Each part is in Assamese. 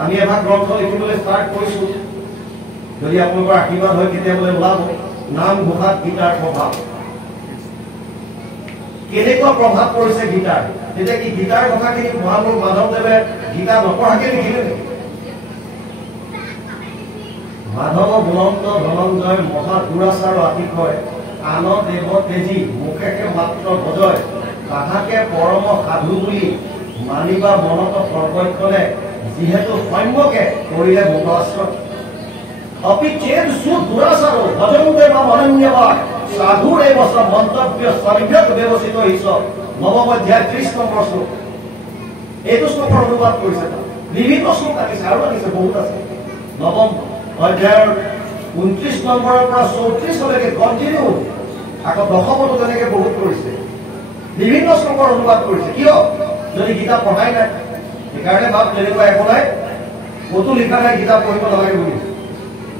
আমি এভাগ গ্ৰন্থ লিখিবলৈ ষ্টাৰ্ট কৰিছো যদি আপোনালোকৰ আশীৰ্বাদ হয় কেতিয়াবলৈ ওলাব নাম ঘোষাত গীতাৰ প্ৰভাৱ কেনেকুৱা প্ৰভাৱ পৰিছে গীতাৰ তেতিয়া কি গীতাৰ কথাখিনি মহাপুৰুষ মাধৱদেৱে গীতা নপঢ়াকে লিখিলে নেকি মাধৱ বুলন্দ ধনঞ্জয় মহা দুৰাচাৰ আতিশয় আন দেৱ তেজী মুখেকে মাত্ৰ ভজয় তাহাকে পৰম সাধু বুলি মানিবা মনত সৰ্বক্ষণে যিহেতু সৌম্যকে কৰিলে মুখাস্ত্ৰ অপিচ্ছেদ সুদুৰাচাৰ ভজন্তে বা অনন্যবাদ সাধুৰ এই বছৰ মন্তব্য সৰ্বক ব্যৱস্থিত ঈশ্বৰ নৱম অধ্যায় 30 নম্বৰ শ্লোক এইটো শ্লোকৰ অনুবাদ কৰিছে বিভিন্ন শ্লোক আনিছে আৰু আনিছে বহুত আছে নৱম অধ্যায়ৰ 29 নম্বৰৰ পৰা 34 লৈকে কণ্টিনিউ আকৌ দশমতো তেনেকে বহুত কৰিছে বিভিন্ন শ্লোকৰ অনুবাদ কৰিছে কিয় যদি গীতা পঢ়াই নাই সেইকাৰণে ভাব তেনেকুৱা একো নাই কতো লিখা নাই গীতা পঢ়িব নালাগে বুলি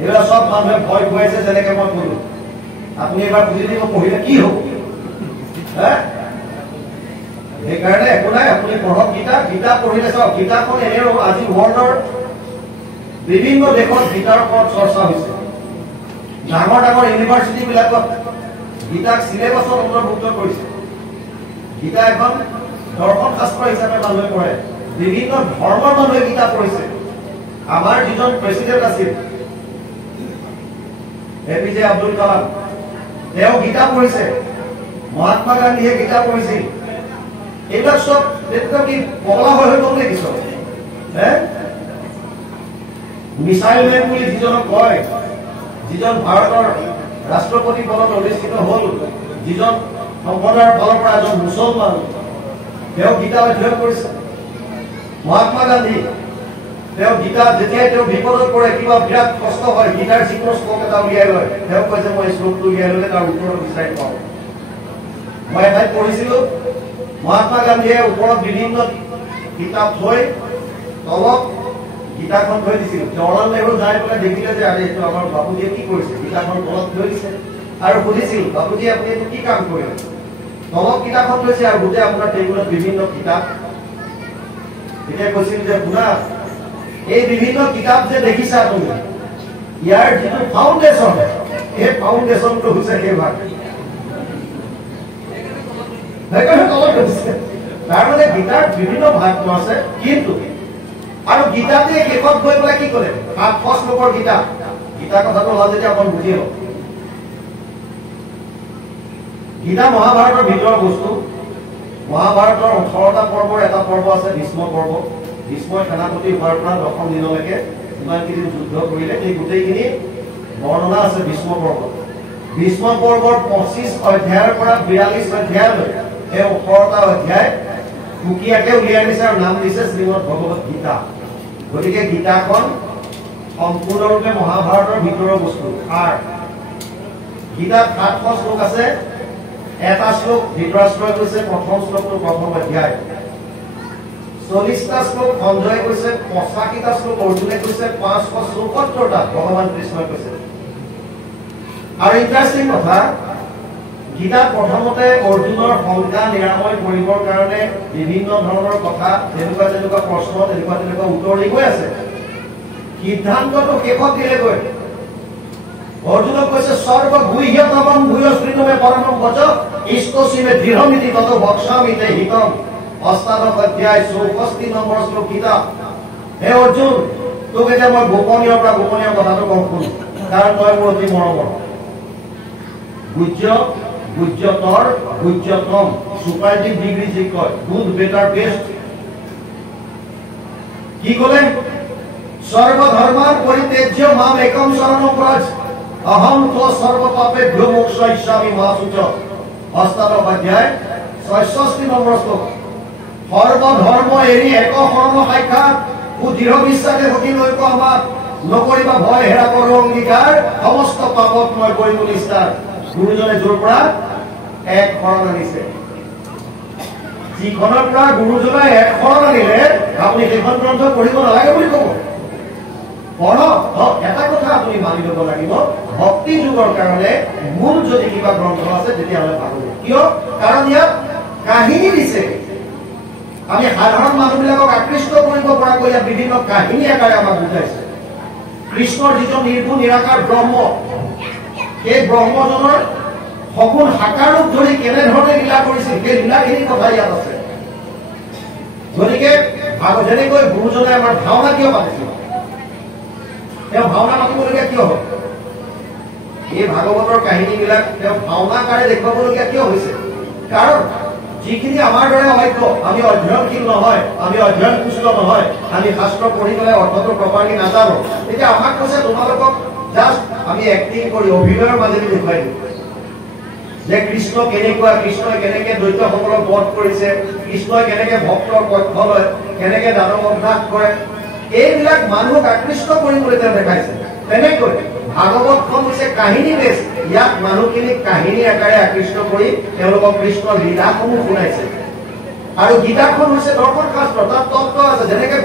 এইবিলাক সব মানুহে ভয় খুৱাইছে যেনেকে মই কলো আপুনি এবাৰ বুজি দিব পঢ়িলে কি হ'ব সেইকাৰণে একো নাই আপুনি পঢ়ক গীতা গীতা পঢ়িলে চাওক গীতাখন এনেও আজি ৱৰ্ল্ডৰ বিভিন্ন দেশত গীতাৰ ওপৰত চৰ্চা হৈছে ডাঙৰ ডাঙৰ ইউনিভাৰ্চিটি বিলাকত গীতাক চিলেবাছত অন্তৰ্ভুক্ত কৰিছে গীতা এখন দৰ্শন শাস্ত্ৰ হিচাপে মানুহে পঢ়ে বিভিন্ন ধৰ্মৰ মানুহে গীতা পঢ়িছে আমাৰ যিজন প্ৰেচিডেণ্ট আছিল APJ আব্দুল কালাম তেওঁ গীতা পঢ়িছে মহাত্মা গান্ধীয়ে গীতা পঢ়িছিল এইবিলাক সব কি পগলা হৈ গ'ল নেকি সব মিছাইল মেন বুলি যিজনক কয় যিজন ভাৰতৰ ৰাষ্ট্ৰপতি পদত অধিষ্ঠিত হল যিজন সম্প্ৰদায়ৰ ফালৰ পৰা এজন মুছলমান তেওঁ গীতা অধ্যয়ন কৰিছে মহাত্মা গান্ধী তেওঁ গীতা যেতিয়াই তেওঁ বিপদত পৰে কিবা বিৰাট কষ্ট হয় গীতাৰ যিকোনো শ্লোক এটা উলিয়াই লয় তেওঁ কয় যে মই শ্লোকটো উলিয়াই ললে তাৰ উত্তৰ বিচাৰি পাওঁ মই এঠাইত পঢ়িছিলো মহাত্মা গান্ধীয়ে ওপৰত বিভিন্ন কিতাপ থৈ তলত গীতাখন থৈ দিছিল জৱাহৰলাল নেহৰু যাই পেলাই দেখিলে যে আৰে এইটো আমাৰ বাপুজীয়ে কি কৰিছে গীতাখন তলত থৈ দিছে আৰু সুধিছিল বাপুজী আপুনি এইটো কি কাম কৰিলে তলত কিতাপখন থৈছে আৰু গোটেই আপোনাৰ টেবুলত বিভিন্ন কিতাপ তেতিয়া কৈছিল যে শুনা এই বিভিন্ন কিতাপ যে দেখিছা তুমি ইয়াৰ যিটো ফাউণ্ডেশ্যন এই ফাউণ্ডেশ্যনটো হৈছে সেই ভাগ তাৰ মানে গীতাৰ বিভিন্ন ভাগ আছে কিন্তু আৰু গীতাতে শেষত গৈ পেলাই কি ক'লে 8 শ্লোকৰ গীতা গীতা কথাটো হ'ল যেতিয়া অকণ বুজি লওক গীতা মহাভাৰতৰ ভিতৰৰ বস্তু মহাভাৰতৰ 18টা পৰ্বৰ এটা পৰ্ব আছে ভীষ্ম পৰ্ব ভীষ্মই সেনাপতি হোৱাৰ পৰা 10ম দিনলৈকে ইমানখিনি যুদ্ধ কৰিলে এই গোটেইখিনি বৰ্ণনা আছে ভীষ্ম পৰ্বৰ 25 অধ্যায়ৰ পৰা 42 অধ্যায়লৈ এই 18টা অধ্যায় মুখিয়াকে উলিয়াই দিছে আৰু নাম দিছে শ্ৰীমদ ভগৱত গীতা গতিকে গীতাখন সম্পূৰ্ণৰূপে মহাভাৰতৰ ভিতৰৰ বস্তু আৰু গীতাত 700 শ্লোক আছে এটা শ্লোক ধৃতৰাষ্ট্ৰই কৈছে প্ৰথম শ্লোকটো প্ৰথম অধ্যায় 40টা শ্লোক সঞ্জয়ে কৈছে 85টা শ্লোক অৰ্জুনে কৈছে 574টা ভগৱান কৃষ্ণই কৈছে আৰু ইণ্টাৰেষ্টিং কথা গীতাত প্ৰথমতে অৰ্জুনৰ শংকা নিৰাময় কৰিবৰ কাৰণে বিভিন্ন ধৰণৰ কথা যেনেকুৱা যেনেকুৱা প্ৰশ্ন তেনেকুৱা উত্তৰ দি গৈ আছে সিদ্ধান্তটো শেষত দিলেগৈ অৰ্জুনক কৈছে সৰ্বগুহ্যতমম ভূয়শ্ৰীণমে পৰমম বচ ইষ্টসীমে দৃঢ়মিতি তত বক্সামি তে হিতম অষ্টাদশ অধ্যায় 64 নম্বৰ শ্লোক গীতা হে অৰ্জুন তোক এতিয়া মই গোপনীয়ৰ পৰা গোপনীয় কথাটো কওঁ শুন কাৰণ তই মোৰ অতি মৰমৰ গুজ্যতৰ গুজ্যতম সুপাৰটিভ ডিগ্ৰী যি কয় গুড বেটাৰ বেষ্ট কি ক'লে সৰ্বধৰ্মান পৰিত্যাজ্য মাম একম শৰণম ব্ৰজ অহম ত্ব সৰ্বপাপেভ্যো মোক্ষয়িষ্যামি মা শুচ অষ্টাদশ অধ্যায় 66 নম্বৰ শ্লোক সৰ্বধৰ্ম এৰি এক শৰণ সাক্ষাৎ দৃঢ় বিশ্বাসে সতি লৈ আমাক নকৰিবা ভয় হেৰা কৰো অংগীকাৰ সমস্ত পাপত মই কৰিম নিষ্ঠাৰ গুৰুজনে য'ৰ পৰা এক শৰণ আনিছে যিখনৰ পৰা গুৰুজনে এক শৰণ আনিলে আপুনি সেইখন গ্ৰন্থ পঢ়িব নালাগে বুলি ক'ব পঢ়ক এটা কথা আপুনি মানি ল'ব লাগিব ভক্তি যুগৰ কাৰণে মূল যদি কিবা গ্ৰন্থ আছে তেতিয়াহ'লে পাহৰিব কিয় কাৰণ ইয়াত কাহিনী দিছে আমি সাধাৰণ মানুহবিলাকক আকৃষ্ট কৰিব পৰাকৈ ইয়াত বিভিন্ন কাহিনী আকাৰে আমাক বুজাইছে কৃষ্ণৰ যিজন নিৰ্গুণ নিৰাকাৰ ব্ৰহ্ম সেই ব্ৰহ্মজনৰ সগুণ সাকাৰ ৰূপ ধৰি কেনেধৰণে লীলা কৰিছিল সেই লীলাখিনিৰ কথা ইয়াত আছে গতিকে যেনেকৈ গুৰুজনে আমাৰ ভাওনা কিয় পাতিছিল তেওঁ ভাওনা পাতিবলগীয়া কিয় হ'ল এই ভাগৱতৰ কাহিনীবিলাক তেওঁ ভাওনাকাৰে দেখুৱাবলগীয়া কিয় হৈছে কাৰণ যিখিনি আমাৰ দৰে অজ্ঞ আমি অধ্যয়নশীল নহয় আমি অধ্যয়ন কুশল নহয় আমি শাস্ত্ৰ পঢ়ি পেলাই অৰ্থটো প্ৰপাৰলি নাজানো তেতিয়া আমাক কৈছে তোমালোকক জাষ্ট আমি এক্টিং কৰি অভিনয়ৰ মাজেদি দেখুৱাই দিওঁ যে কৃষ্ণ কেনেকুৱা কৃষ্ণই কেনেকে দৈত্যসকলক বধ কৰিছে কৃষ্ণই কেনেকে ভক্তৰ পক্ষ লয় কেনেকে দানৱ অভ্যাস কৰে এইবিলাক মানুহক আকৃষ্ট কৰিবলৈ তেওঁ দেখাইছে তেনেকৈ ভাগৱতখন হৈছে কাহিনী বেছ ইয়াত মানুহখিনিক কাহিনী আকাৰে আকৃষ্ট কৰি তেওঁলোকক কৃষ্ণৰ লীলাসমূহ শুনাইছে আৰু গীতাখন হৈছে দৰ্শন শাস্ত্ৰ তাত তত্ত্ব আছে যেনেকে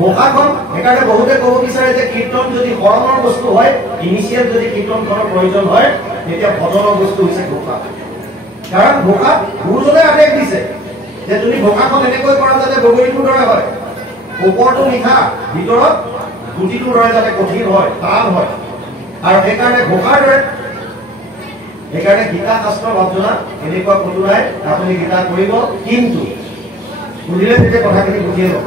ঘোষাখন সেইকাৰণে বহুতে ক'ব বিচাৰে যে কীৰ্তন যদি শৰণৰ বস্তু হয় ইনিচিয়েল যদি কীৰ্তনখনৰ প্ৰয়োজন হয় তেতিয়া ভজনৰ বস্তু হৈছে ঘোষা কাৰণ ঘোষাত গুৰুজনে আদেশ দিছে যে তুমি ঘোষাখন এনেকৈ কৰা যাতে বগৰীটোৰ দৰে হয় ওপৰটো লিখা ভিতৰত গুটিটোৰ দৰে যাতে কঠিন হয় টান হয় আৰু সেইকাৰণে ঘোষাৰ দৰে সেইকাৰণে গীতা শাস্ত্ৰ ভাৱজনা এনেকুৱা ক'তো নাই আপুনি গীতা কৰিব কিন্তু বুজিলে তেতিয়া কথাখিনি বুজিয়ে লওক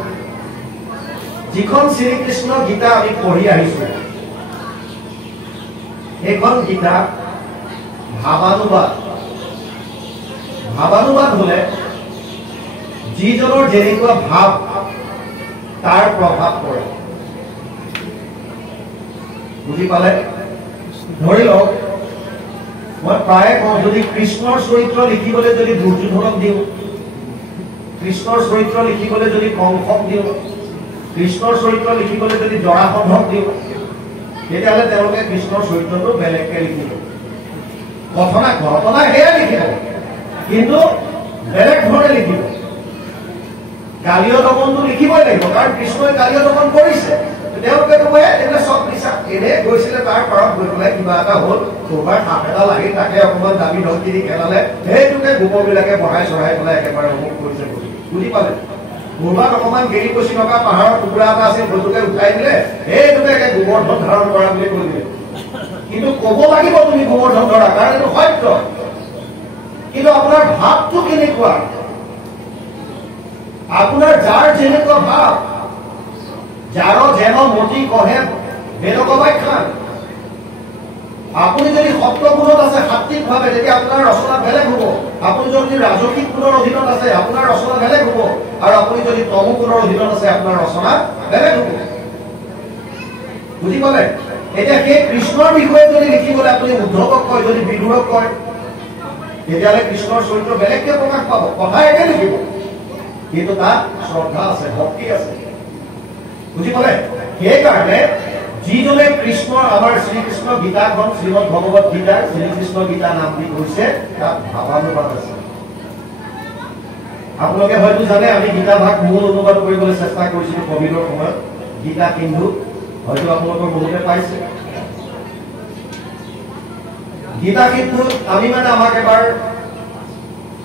যিখন শ্ৰীকৃষ্ণ গীতা আমি পঢ়ি আহিছো সেইখন গীতা ভাৱানুবাদ হলে যিজনৰ যেনেকুৱা ভাৱ তাৰ প্ৰভাৱ পৰে বুজি পালে ধৰি লওক মই প্ৰায়ে কওঁ যদি কৃষ্ণৰ চৰিত্ৰ লিখিবলৈ যদি দুৰ্যোধনক দিওঁ কৃষ্ণৰ চৰিত্ৰ লিখিবলৈ যদি কংসক দিওঁ কৃষ্ণৰ চৰিত্ৰ লিখিবলৈ যদি জৰাসন্ধক দিওঁ তেতিয়াহ'লে তেওঁলোকে কৃষ্ণৰ চৰিত্ৰটো বেলেগকে লিখিব ঘটনা সেয়া লিখিব কিন্তু বেলেগ ধৰণে লিখিব গালীয় দমনটো লিখিবই লাগিব কাৰণ কৃষ্ণই গালীয় দমন কৰিছে তেওঁলোকে কয় এইবিলাক চব মিছা এনে গৈছিলে তাৰ পাৰত গৈ পেলাই কিবা এটা হ'ল কৰবাৰ সাপ এটা লাগি তাকে অকণমান দাবী ধমকি দি খেলালে সেইটোকে গোপৰবিলাকে বঢ়াই চঢ়াই পেলাই একেবাৰে অমুক কৰিছে বুজি পালে কৰবাত অকণমান গেলি পচি থকা পাহাৰৰ টুকুৰা এটা আছিল সেইটোকে উঠাই দিলে সেইটোকে একে গোবৰ্ধন ধাৰণ কৰা বুলি কৈ দিলে কিন্তু ক'ব লাগিব তুমি গোবৰ্ধন ধৰা কাৰণ এইটো সত্য কিন্তু আপোনাৰ ভাৱটো কেনেকুৱা আপোনাৰ যাৰ যেনেকুৱা ভাৱ যাৰ যেন মতি কহে বেদকবাই খান আপুনি যদি সপ্তগুণত আছে সাত্বিক ভাৱে তেতিয়া আপোনাৰ ৰচনা বেলেগ হ'ব আপুনি যদি ৰাজসিক গুণৰ অধীনত আছে আপোনাৰ ৰচনা বেলেগ হ'ব আৰু আপুনি যদি তমো গুণৰ অধীনত আছে আপোনাৰ ৰচনা বেলেগ হ'ব বুজি পালে এতিয়া সেই কৃষ্ণৰ বিষয়ে যদি লিখিবলৈ আপুনি উদ্ধৱক কয় যদি বিদুৰক কয় তেতিয়াহ'লে কৃষ্ণৰ চৰিত্ৰ বেলেগকে প্ৰকাশ পাব কথা একে লিখিব কিন্তু তাত শ্ৰদ্ধা আছে ভক্তি আছে বুজি পালে সেইকাৰণে যিজনে কৃষ্ণৰ আমাৰ শ্ৰীকৃষ্ণ গীতাখন শ্ৰীমদ ভগৱত গীতাৰ শ্ৰীকৃষ্ণ গীতা নাম দি কৈছে তাত ভাৱানুবাদ আছে আপোনালোকে হয়তো জানে আমি গীতা ভাগ মূল অনুবাদ কৰিবলৈ চেষ্টা কৰিছিলো কভিডৰ সময়ত গীতা সিন্ধু হয়তো আপোনালোকৰ বহুতে পাইছে গীতা সিন্ধু আমি মানে আমাক এবাৰ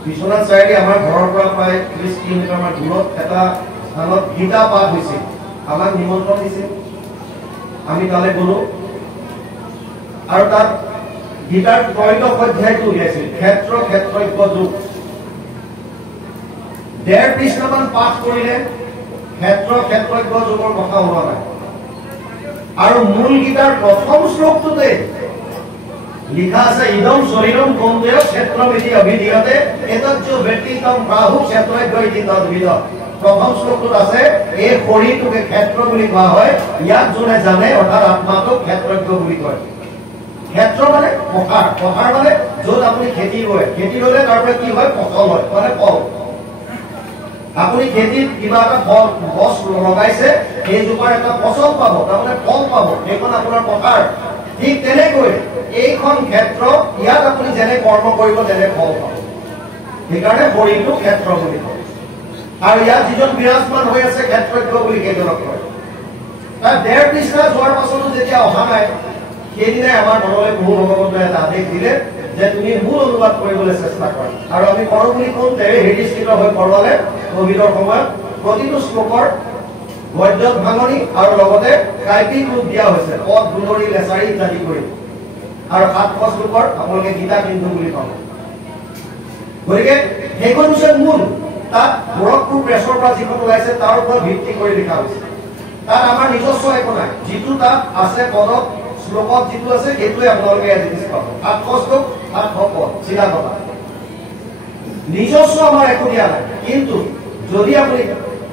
বিশ্বনাথ চাৰিআলি আমাৰ ঘৰৰ পৰা প্ৰায় 30 কিলোমিটাৰমান দূৰত এটা স্থানত গীতা পাঠ হৈছিল আমাক নিমন্ত্ৰণ দিছিল আমি তালৈ গলো আৰু তাত গীতাৰ ত্ৰয়োদশ অধ্যায়টো উলিয়াইছিল ক্ষেত্ৰজ্ঞ যোগ 1.5 পৃষ্ঠামান পাঠ কৰিলে ক্ষেত্ৰজ্ঞ যোগৰ কথা ওলোৱা নাই আৰু মূল গীতাৰ প্ৰথম শ্লোকটোতে লিখা আছে ইদম শৰীৰম কৌন্তেয় ক্ষেত্ৰমিতি অভিধীয়তে এতজ্য ব্যক্তিতম প্ৰাহু ক্ষেত্ৰজ্ঞ ইতি তদ্বিদ প্ৰথম শ্লোকটোত আছে এই শৰীৰটোকে ক্ষেত্ৰ বুলি কোৱা হয় ইয়াক যোনে জানে অৰ্থাৎ আত্মাটোক ক্ষেত্ৰজ্ঞ বুলি কয় ক্ষেত্ৰ মানে পথাৰ মানে য'ত আপুনি খেতি ৰুলে তাৰ পৰা কি হয় ফচল হয় মানে ফল আপুনি খেতিত কিবা এটা গছ লগাইছে সেইজোপাৰ এটা ফচল পাব তাৰমানে ফল পাব সেইখন আপোনাৰ পথাৰ ঠিক তেনেকৈ এইখন ক্ষেত্ৰ ইয়াত আপুনি যেনে কৰ্ম কৰিব তেনে ফল পাব সেইকাৰণে শৰীৰটো ক্ষেত্ৰ বুলি কয় আৰু ইয়াত যিজন বিৰাজমান হৈ আছে ক্ষেত্ৰজ্ঞ বুলি কেইজনক কয় তাৰ 1.5 পৃষ্ঠা যোৱাৰ পাছতো যেতিয়া অহা নাই সেইদিনাই আমাৰ মনলৈ বহু ভগৱন্তই এটা আদেশ দিলে যে তুমি মূল অনুবাদ কৰিবলৈ চেষ্টা কৰা আৰু আমি কৰো বুলি কওঁতে হেৰিস্থিত হৈ কৰবালে কোভিডৰ সময়ত প্ৰতিটো শ্লোকৰ গদ্যত ভাঙনি আৰু লগতে টাইপিং ৰূপ দিয়া হৈছে পদ গুণৰি লেচাৰী ইত্যাদি কৰি আৰু 700 শ্লোকৰ আপোনালোকে গীতা কিন্তু বুলি কয় গতিকে সেইখন হৈছে মূল তাত গোৰখপুৰ প্ৰেছৰ পৰা যিখন ওলাইছে তাৰ ওপৰত ভিত্তি কৰি লিখা হৈছে তাত আমাৰ নিজস্ব একো নাই যিটো তাত আছে পদত শ্লোকত যিটো আছে সেইটোৱে আপোনালোকে আজি বুজি পাব 700 শ্লোক 700 পদ চিধা কথা নিজস্ব আমাৰ একো দিয়া নাই কিন্তু যদি আপুনি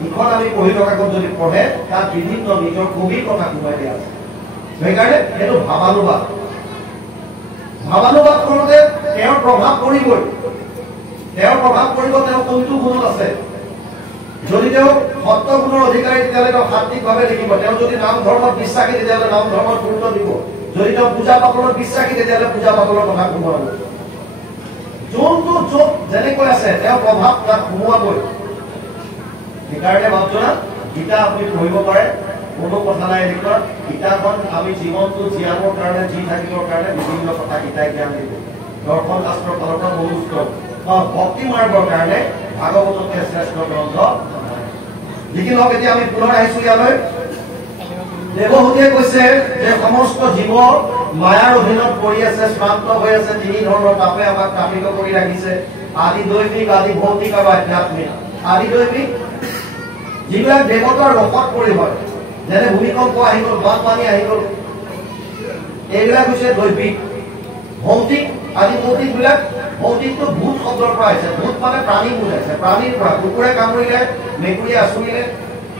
ইখন আমি পঢ়ি থকাখন যদি পঢ়ে তাত বিভিন্ন নিজৰ কবিৰ কথা সোমাই দিয়া আছে সেইকাৰণে সেইটো ভাৱানুবাদ কৰোঁতে তেওঁৰ প্ৰভাৱ পৰিবই তেওঁৰ কোনটো গুণত আছে যদি তেওঁ সত্য গুণৰ অধিকাৰী তেতিয়াহ'লে তেওঁ সাত্বিকভাৱে লিখিব তেওঁ যদি নাম ধৰ্মত বিশ্বাসী তেতিয়াহ'লে নাম ধৰ্মত গুৰুত্ব দিব যদি তেওঁ পূজা পাতলত বিশ্বাসী তেতিয়াহ'লে পূজা পাতলৰ কথা সোমোৱাব যোনটো য'ত যেনেকৈ আছে তেওঁ প্ৰভাৱ তাত সোমোৱাবই সেইকাৰণে ভাবছোনা গীতা আপুনি পঢ়িব পাৰে কোনো কথা নাই এনেকুৱা গীতাখন আমি জীৱনটো জীয়াবৰ কাৰণে জি থাকিবৰ কাৰণে বিভিন্ন কথা গীতাই জ্ঞান দিব দৰ্শন শাস্ত্ৰৰ ফালৰ পৰা বহু উত্তম ভক্তি মাৰ্গৰ কাৰণে ভাগৱতকে শ্ৰেষ্ঠ গ্ৰন্থ লিখি লওক এতিয়া আমি পুনৰ আহিছো ইয়ালৈ দেৱহূতিয়ে কৈছে যে সমস্ত জীৱ মায়াৰ অধীনত পৰি আছে শ্ৰান্ত হৈ আছে তিনি ধৰণৰ তাপে আমাক তাপিত কৰি ৰাখিছে আদি দৈবিক আদি ভৌতিক আৰু আধ্যাত্মিক আদি দৈবিক যিবিলাক দেৱতাৰ ৰসত পৰি হয় যেনে ভূমিকম্প আহি গ'ল বানপানী আহি গ'ল এইবিলাক হৈছে দৈবিক ভৌতিক আদি ভৌতিকবিলাক ভৌতিকটো ভূত শব্দৰ পৰা আহিছে ভূত মানে প্ৰাণী বুজাইছে প্ৰাণীৰ পৰা কুকুৰে কামুৰিলে মেকুৰীয়ে আঁচুৰিলে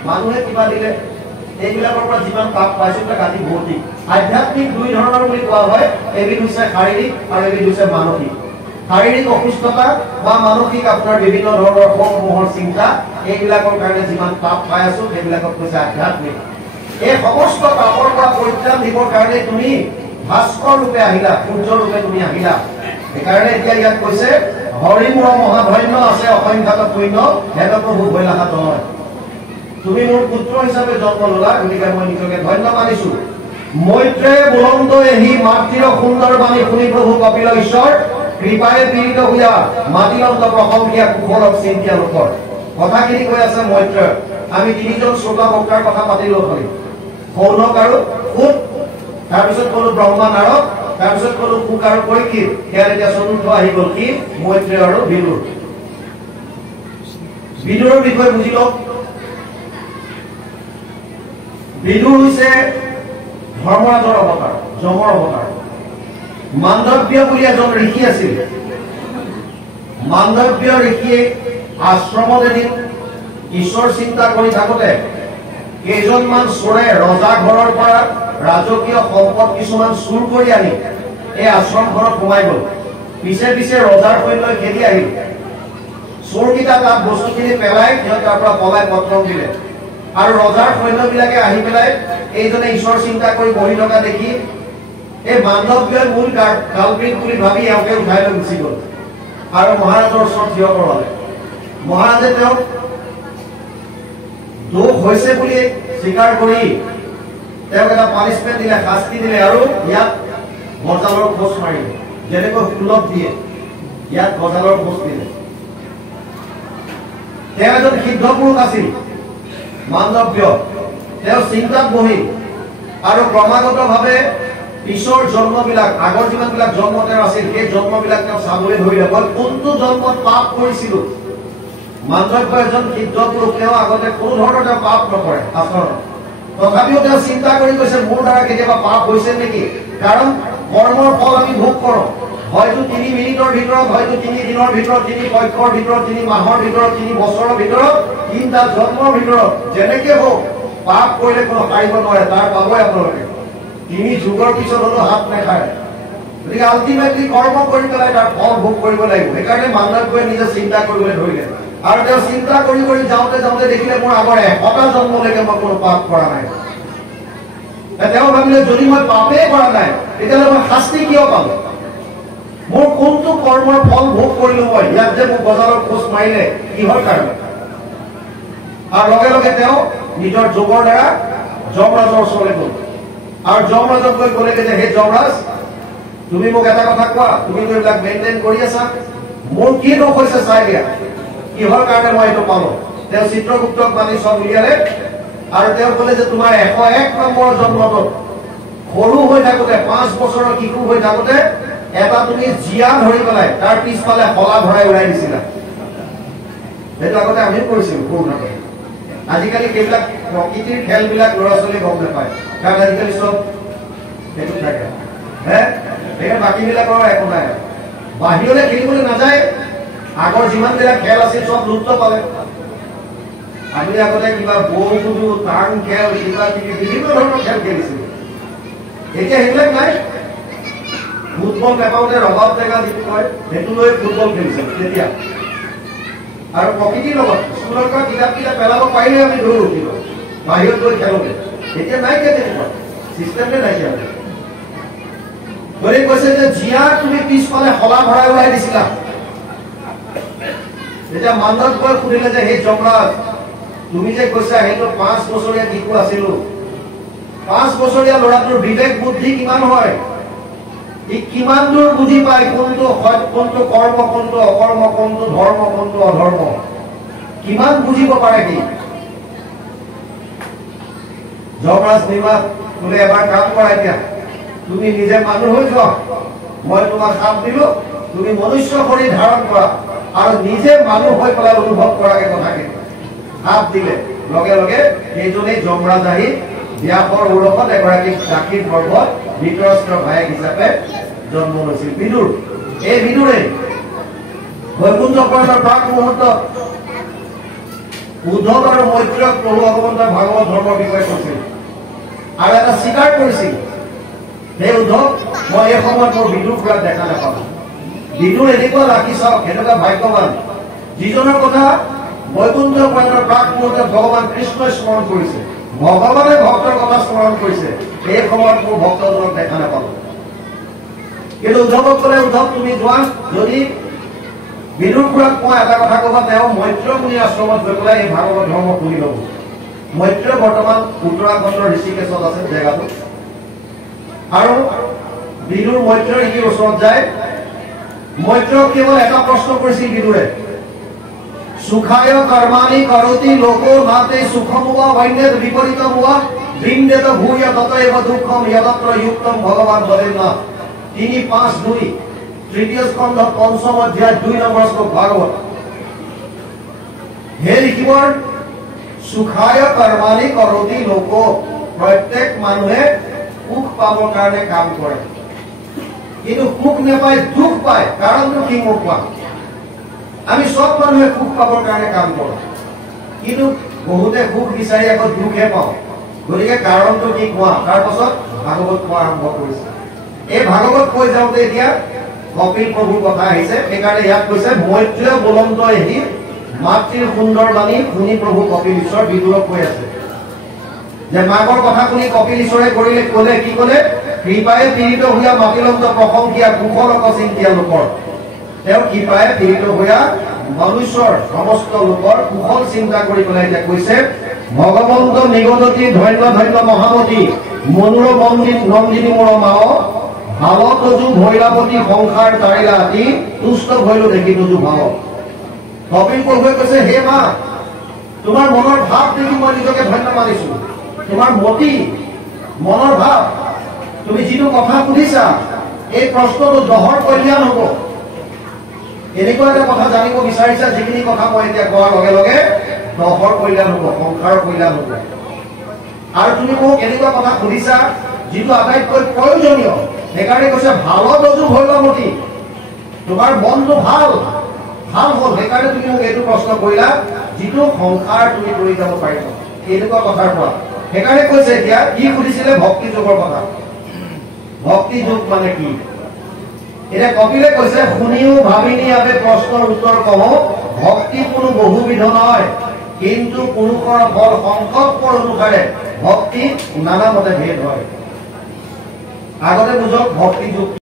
মানুহে কিবা দিলে এইবিলাকৰ পৰা যিমান পাপ পাইছো তাক আদি ভৌতিক আধ্যাত্মিক দুই ধৰণৰ বুলি কোৱা হয় এবিধ হৈছে শাৰীৰিক আৰু এবিধ হৈছে মানসিক শাৰীৰিক অসুস্থতা বা মানসিক আপোনাৰ বিভিন্ন ধৰণৰ খং চিন্তা এইবিলাকৰ কাৰণে যিমান পাপ পাই আছো সেইবিলাকক কৈছে আধ্যাত্মিক এই সমস্ত পাপৰ পৰা পৰিত্ৰাণ দিবৰ কাৰণে তুমি ভাস্কৰ ৰূপে আহিলা সূৰ্য ৰূপে তুমি আহিলা সেইকাৰণে এতিয়া ইয়াত কৈছে হৰি মোৰ মহাধন্য আছে অসংখ্যাত পুণ্য হেতকো ভয় লাগাত নহয় তুমি মোৰ পুত্ৰ হিচাপে জন্ম ললা গতিকে মই নিজকে ধন্য মানিছো মৈত্ৰে বুলন্দ এহি মাতৃৰ সুন্দৰ বাণী শুনি প্ৰভু কপিল ঈশ্বৰ কৃপায়ে পীড়িত হোৱা মাতিলন্ত প্ৰশংসিয়া কুশলক চিন্তিয়া লোকৰ কথাখিনি কৈ আছে মৈত্ৰ আমি তিনিজন শ্ৰোতা বক্তাৰ কথা পাতিলো হয় সৌনক আৰু সুত তাৰপিছত কলো ব্ৰহ্মা নাৰদ তাৰপিছত কলো সুক আৰু পৰীক্ষিত ইয়াৰ এতিয়া চতুৰ্থ আহি গ'ল কি মৈত্ৰেয় আৰু বিদুৰ বিদুৰৰ বিষয়ে বুজি লওক বিদুৰ হৈছে ধৰ্মৰাজৰ অৱতাৰ যমৰ অৱতাৰ মাণ্ডব্য বুলি এজন ঋষি আছিল মাণ্ডব্য ঋষিয়ে আশ্ৰমত এদিন ঈশ্বৰ চিন্তা কৰি থাকোতে কেইজনমান চোৰে ৰজা ঘৰৰ পৰা ৰাজকীয় সম্পদ কিছুমান চুৰ কৰি আনি এই আশ্ৰম ঘৰত সোমাই গ'ল পিছে পিছে ৰজাৰ সৈন্যই খেলি আহিল চোৰকেইটা তাত বস্তুখিনি পেলাই সিহঁত তাৰ পৰা পলাই পত্ৰম দিলে আৰু ৰজাৰ সৈন্যবিলাকে আহি পেলাই এইজনে ঈশ্বৰ চিন্তা কৰি বহি থকা দেখি এই মাণ্ডব্যই মূল কালপিত বুলি ভাবি এওঁকে উঠাই লৈ গুচি গ'ল আৰু মহাৰাজৰ ওচৰত থিয় কৰালে মহাৰাজে তেওঁক দোষ হৈছে বুলি স্বীকাৰ কৰি তেওঁক এটা পানিছমেণ্ট দিলে শাস্তি দিলে আৰু ইয়াত গজালৰ খোজ মাৰিলে যেনেকৈ ফুলত দিয়ে ইয়াত গজালৰ খোজ দিলে তেওঁ এজন সিদ্ধ পুৰুষ আছিল মাণ্ডব্য তেওঁ চিন্তাত বহিল আৰু ক্ৰমাগতভাৱে পিছৰ জন্মবিলাক আগৰ যিমানবিলাক জন্ম তেওঁৰ আছিল সেই জন্মবিলাক তেওঁ চাবলৈ ধৰিলে মই কোনটো জন্মত পাপ কৰিছিলো মাণ্ডব্য এজন সিদ্ধ পুৰুষ তেওঁ আগতে কোনো ধৰণৰ তেওঁ পাপ নকৰে আচৰণ তথাপিও তেওঁ চিন্তা কৰি কৈছে মোৰ দ্বাৰা কেতিয়াবা পাপ হৈছে নেকি কাৰণ কৰ্মৰ ফল আমি ভোগ কৰোঁ হয়তো 3 মিনিটৰ ভিতৰত হয়তো 3 দিনৰ ভিতৰত 3 পক্ষৰ ভিতৰত 3 মাহৰ ভিতৰত 3 বছৰৰ ভিতৰত 3টা জন্মৰ ভিতৰত যেনেকে হোক পাপ কৰিলে কোনো সাৰিব নোৱাৰে তাৰ পাবই আপোনালোকে 3 যুগৰ পিছত হলেও হাত নাখায় গতিকে আল্টিমেটলি কৰ্ম কৰি পেলাই তাৰ ফল ভোগ কৰিব লাগিব সেইকাৰণে মাণ্ডব্যই নিজে চিন্তা কৰিবলৈ ধৰিলে আৰু তেওঁ চিন্তা কৰি কৰি যাওঁতে যাওঁতে দেখিলে মোৰ আগৰ 100টা জন্মলৈকে মই কোনো পাপ কৰা নাই তেওঁ ভাবিলে যদি মই পাপেই কৰা নাই তেতিয়াহ'লে মই শাস্তি কিয় পালো মোৰ কোনটো কৰ্মৰ ফল ভোগ কৰিলো মই ইয়াত যে মোক গজালৰ খোজ মাৰিলে কিহৰ কাৰণে আৰু লগে লগে তেওঁ নিজৰ যোগৰ দ্বাৰা যমৰাজৰ ওচৰলৈ গ'ল আৰু যমৰাজক গৈ ক'লেগে যে হে যমৰাজ তুমি মোক এটা কথা কোৱা, তুমি এইবিলাক মেইনটেইন কৰি আছা, মোৰ কি দোষ হৈছে চাই দিয়া, কিহৰ কাৰণে মই এইটো পালো। তেওঁ চিত্ৰগুপ্তক মানি চব উলিয়ালে আৰু তেওঁ ক'লে যে তোমাৰ 101 নম্বৰ জন্মত সৰু হৈ থাকোতে 5 বছৰৰ শিশু হৈ থাকোতে এটা তুমি জিয়া ধৰি পেলাই তাৰ পিছফালে শলা ভৰাই উৰাই দিছিলা। সেইটো আগতে আমিও কৰিছিলো সৰু থাকোতে। আজিকালি সেইবিলাক প্ৰকৃতিৰ খেলবিলাক ল'ৰা ছোৱালী গম নাপায়, কাৰণ আজিকালি চব সেইটো থাকে। বাকীবিলাকৰ একো নাই, বাহিৰলৈ খেলিবলৈ নাযায়। আগৰ যিমানবিলাক খেল আছিল চব লুপ্ত পালে। আমি আগতে কিবা বৌকুদু, টাং খেল, কিবা কিবি বিভিন্ন ধৰণৰ খেল খেলিছিলো। এতিয়া সেইবিলাক নাই। ফুটবল নেপাওঁতে ৰবাব টেঙা যিটো কয় সেইটো লৈ ফুটবল খেলিছিলো তেতিয়া। আৰু প্ৰকৃতিৰ লগত স্কুলৰ পৰা কিতাপ পেলাব পাৰিলে আমি দৌৰ উঠিব, বাহিৰত গৈ খেলোগে। এতিয়া নাইকিয়া তেনেকুৱা চিষ্টেমে নাইকিয়া। গতিকে কৈছে যে জিয়া তুমি পিছফালে শলা ভৰাই উৰাই দিছিলা। যেতিয়া মান্দত গৈ সুধিলে যে সেই যমৰাজ তুমি যে কৈছা সেইটো 5 বছৰীয়া শিশু আছিলো, 5 বছৰীয়া ল'ৰাটোৰ বিবেক বুদ্ধি কিমান হয়, ই কিমান দূৰ বুজি পায় কোনটো কোনটো কৰ্ম, কোনটো অকৰ্ম, কোনটো ধৰ্ম, কোনটো অধৰ্ম, কিমান বুজিব পাৰে সি। যমৰাজ নিৰ্মাত বোলে এবাৰ কাম কৰা, এতিয়া তুমি নিজে মানুহ হৈ যোৱা, মই তোমাক সাপ দিলো, তুমি মনুষ্য শৰীৰ ধাৰণ কৰা আৰু নিজে মানুহ হৈ পেলাই অনুভৱ কৰাকে কথাখিনি সাপ দিলে। লগে লগে সেইজনেই যমৰাজ আহি ব্যাসৰ ঔৰসত এগৰাকী দাসীৰ গৰ্ভত ধৃতৰাষ্ট্ৰৰ ভায়েক হিচাপে জন্ম লৈছিল বিদুৰ। এই বিদুৰে বৈকুণ্ঠ পুৰাণৰ প্ৰাক মুহূৰ্তত উদ্ধৱ আৰু মৈত্ৰক প্ৰভু ভগৱন্তৰ ভাগৱত ধৰ্মৰ বিষয়ে কৈছিল আৰু এটা স্বীকাৰ কৰিছিল। সেই উদ্ধৱ, মই এই সময়ত মোৰ বিদুৰ পুৰাত দেখা নাপাম। বিদুৰ এনেকুৱা ৰাখি চাওক, এনেকুৱা ভাগ্যৱান যিজনৰ কথা বৈকুণ্ঠ পুৰাণৰ প্ৰাক মুহূৰ্তত ভগৱান কৃষ্ণই স্মৰণ কৰিছে, ভগৱানে ভক্তৰ কথা স্মৰণ কৰিছে। এই সময়ত মোৰ ভক্তজনক দেখা নাপালো। কিন্তু উদ্ধৱক ক'লে, উদ্ধৱ তুমি যোৱা, যদি বিদুৰ খুৰাক মই এটা কথা ক'বা, তেওঁ মৈত্ৰ মুনি আশ্ৰমত গৈ পেলাই এই ভাগৱত ধৰ্ম শুনি ল'ব। মৈত্ৰ বৰ্তমান উত্তৰাখণ্ডৰ ঋষিকেশত আছে জেগাটো। আৰু বিদুৰ মৈত্ৰ ঋষিৰ ওচৰত যায়। মৈত্ৰক কেৱল এটা প্ৰশ্ন কৰিছিল বিদুৰে, সুখায় কৰ্মাণি কৰতি লোকো নাতে সুখমুৱা বৈন্যত বিপৰীতমুৱা বৃন্দেত ভূয় ততএব দুঃখম যদত্ৰ যুক্তম ভগৱান বদেন্নাথ। 3:5-2 তৃতীয় স্কন্ধ 5ম অধ্যায় 2 নম্বৰ শ্লোক ভাগৱত। হে ঋষিবৰ, সুখায় কৰ্মাণি কৰতি লোকো, প্ৰত্যেক মানুহে সুখ পাবৰ কাৰণে কাম কৰে, কিন্তু সুখ নাপায়, দুখ পায়। কাৰণটো কি মোক কোৱা? আমি চব মানুহে সুখ পাবৰ কাৰণে কাম কৰো, কিন্তু বহুতে সুখ বিচাৰি আকৌ দুখহে পাওঁ। গতিকে কাৰণটো কি কোৱা? তাৰ পাছত ভাগৱত কোৱা আৰম্ভ কৰিছে। এই ভাগৱত কৈ যাওঁতে এতিয়া কপিল প্ৰভুৰ কথা আহিছে। সেইকাৰণে ইয়াত কৈছে, মৈত্ৰ্য বলন্ত এহি মাতৃৰ সুন্দৰ বাণী শুনি প্ৰভু কপিল ঈশ্বৰ বিদুৰক কৈ আছে যে মাকৰ কথা শুনি কপিল ঈশ্বৰে ক'লে কি ক'লে? কৃপায়ে পীড়িত হোৱা মাতিলন্ত প্ৰশংসিয়া কুশলক চিন্তিয়া লোকৰ। তেওঁ কৃপায়ে পীড়িত হোৱা মনুষ্যৰ সমস্ত লোকৰ কুশল চিন্তা কৰি পেলাই এতিয়া কৈছে, ভগৱন্ত নিগদতি ধন্য ধন্য মহামতী মনুৰ নন্দিনী মোৰ মাও ভাৱতজু ভৈৰাৱতী সংসাৰ তাৰিলা আতি তুষ্ট ভৈলো দেখি তুজু ভাৱ। কপিল প্ৰভুৱে কৈছে, হে মা, তোমাৰ মনৰ ভাৱ দেখি মই নিজকে ধন্য মানিছো। তোমাৰ মতি, মনৰ ভাৱ, তুমি যিটো কথা সুধিছা এই প্ৰশ্নটো দহৰ কল্যাণ হব। এনেকুৱা এটা কথা জানিব বিচাৰিছা যিখিনি কথা মই এতিয়া কোৱাৰ লগে লগে দহৰ কল্যাণ হব, সংসাৰৰ কল্যাণ হব। আৰু তুমি মোক এনেকুৱা কথা সুধিছা যিটো আটাইতকৈ প্ৰয়োজনীয়। সেইকাৰণে কৈছে, ভালত অজু ভৈৰৱতী, তোমাৰ মনটো ভাল হ'ল, সেইকাৰণে তুমি মোক এইটো প্ৰশ্ন কৰিলা যিটো সংসাৰ তুমি কৰি যাব পাৰিবা এনেকুৱা কথাৰ পৰা। সেইকাৰণে কৈছে এতিয়া কি সুধিছিলে? ভক্তি যোগৰ কথা। ভক্তি যোগ মানে কি? এতিয়া কপিলে কৈছে, শুনিও ভাবিনি আবে প্ৰশ্নৰ উত্তৰ কব, ভক্তি কোনো বহুবিধ নহয়, কিন্তু পুৰুষৰ ফল সংকল্পৰ অনুসাৰে ভক্তি নানা মতে ভেদ হয়। আগতে বুঝক ভক্তি যোগ